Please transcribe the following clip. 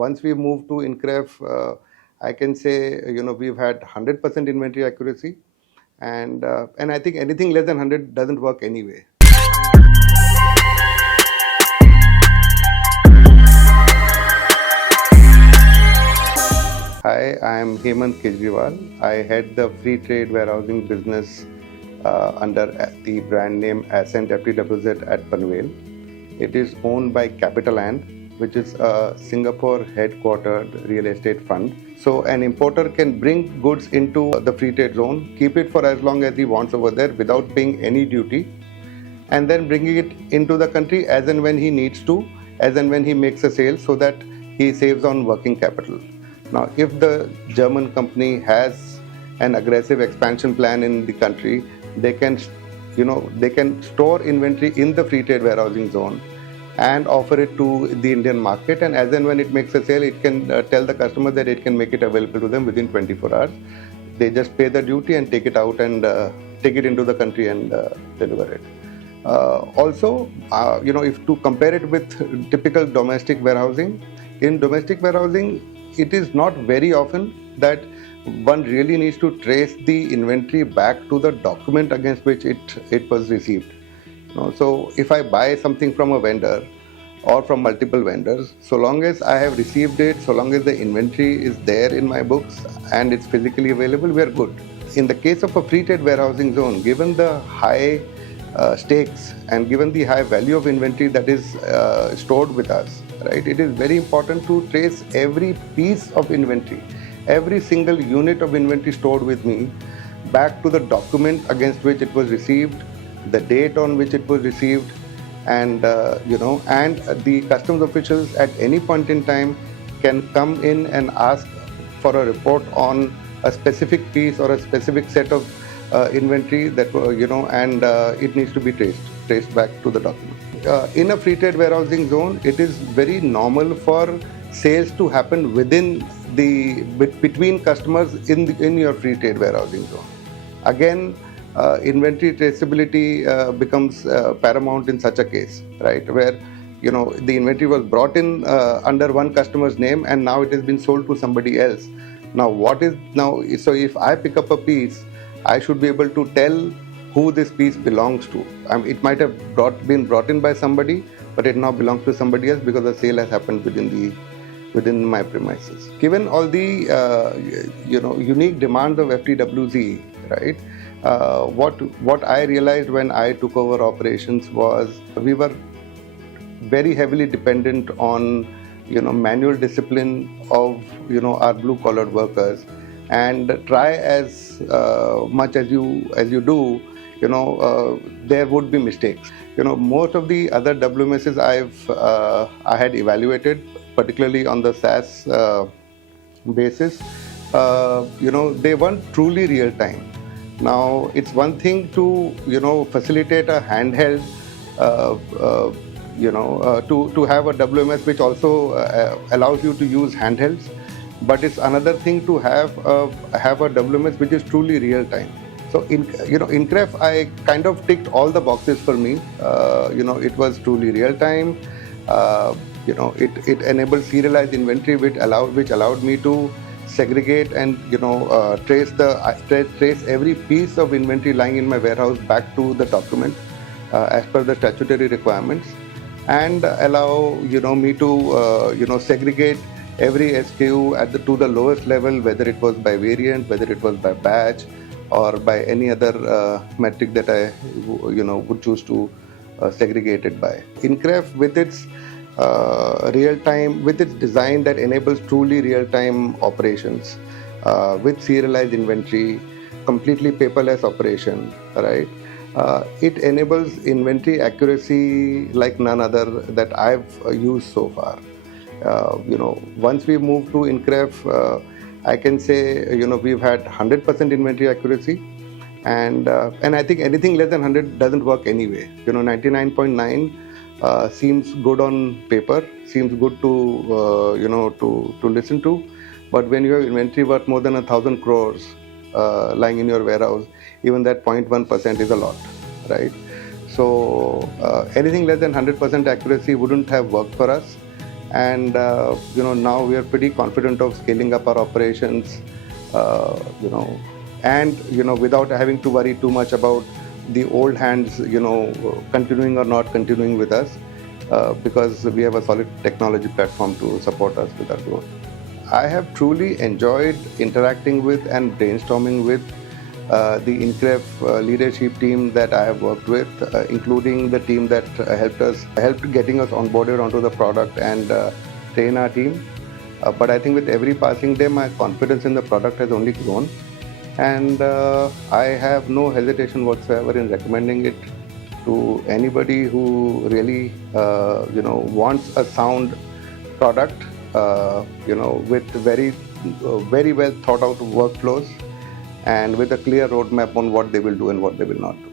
once we moved to Increff, I can say we've had 100% inventory accuracy, and I think anything less than 100 doesn't work anyway. Hi, I'm Hemant Kejriwal. I head the free trade warehousing business under the brand name Ascent FTWZ at Panvel. It is owned by CapitaLand, which is a Singapore headquartered real estate fund. So an importer can bring goods into the free trade zone, keep it for as long as he wants over there without paying any duty, and then bringing it into the country as and when he needs to, as and when he makes a sale, so that he saves on working capital. Now, if the German company has an aggressive expansion plan in the country, they can store inventory in the free trade warehousing zone and offer it to the Indian market, and as and when it makes a sale, it can tell the customer that it can make it available to them within 24 hours. They just pay the duty and take it out and take it into the country and deliver it. If to compare it with typical domestic warehousing, in domestic warehousing, it is not very often that one really needs to trace the inventory back to the document against which it was received. So if I buy something from a vendor or from multiple vendors, so long as I have received it, so long as the inventory is there in my books and it's physically available, we are good. In the case of a free trade warehousing zone, given the high stakes and given the high value of inventory that is stored with us, right, it is very important to trace every piece of inventory, every single unit of inventory stored with me back to the document against which it was received, the date on which it was received, and and the customs officials at any point in time can come in and ask for a report on a specific piece or a specific set of inventory that it needs to be traced back to the document. In a free trade warehousing zone, it is very normal for sales to happen between customers in your free trade warehousing zone. Again, inventory traceability becomes paramount in such a case, right? Where the inventory was brought in under one customer's name and now it has been sold to somebody else. So if I pick up a piece, I should be able to tell who this piece belongs to. It might have been brought in by somebody, but it now belongs to somebody else because the sale has happened within my premises. Given all the unique demands of FTWZ, right? What I realized when I took over operations was we were very heavily dependent on manual discipline of our blue-collar workers, and try as much as you do, there would be mistakes. Most of the other WMSs I had evaluated, particularly on the SaaS basis, they weren't truly real time. Now, it's one thing to facilitate a handheld, to have a WMS which also allows you to use handhelds, but it's another thing to have a WMS which is truly real time. So in Increff, I kind of ticked all the boxes for me. It was truly real time. It enabled serialized inventory, which allowed me to segregate and trace every piece of inventory lying in my warehouse back to the document as per the statutory requirements, and allow me to segregate every SKU to the lowest level, whether it was by variant, whether it was by batch, or by any other metric that I would choose to segregate it by. Increff, with its real-time, with its design that enables truly real-time operations, with serialized inventory, completely paperless operation, right? It enables inventory accuracy like none other that I've used so far. Once we moved to Increff, I can say we've had 100% inventory accuracy, and I think anything less than 100 doesn't work anyway. 99.9 seems good on paper, seems good to listen to, but when you have inventory worth more than 1,000 crores lying in your warehouse, even that 0.1% is a lot, right? So anything less than 100% accuracy wouldn't have worked for us. and now we are pretty confident of scaling up our operations, and without having to worry too much about the old hands continuing or not continuing with us, because we have a solid technology platform to support us with our growth. I have truly enjoyed interacting with and brainstorming with the Increff leadership team that I have worked with, including the team that helped getting us onboarded onto the product and train our team. But I think with every passing day, my confidence in the product has only grown, and I have no hesitation whatsoever in recommending it to anybody who really wants a sound product, with very well thought out workflows and with a clear roadmap on what they will do and what they will not do.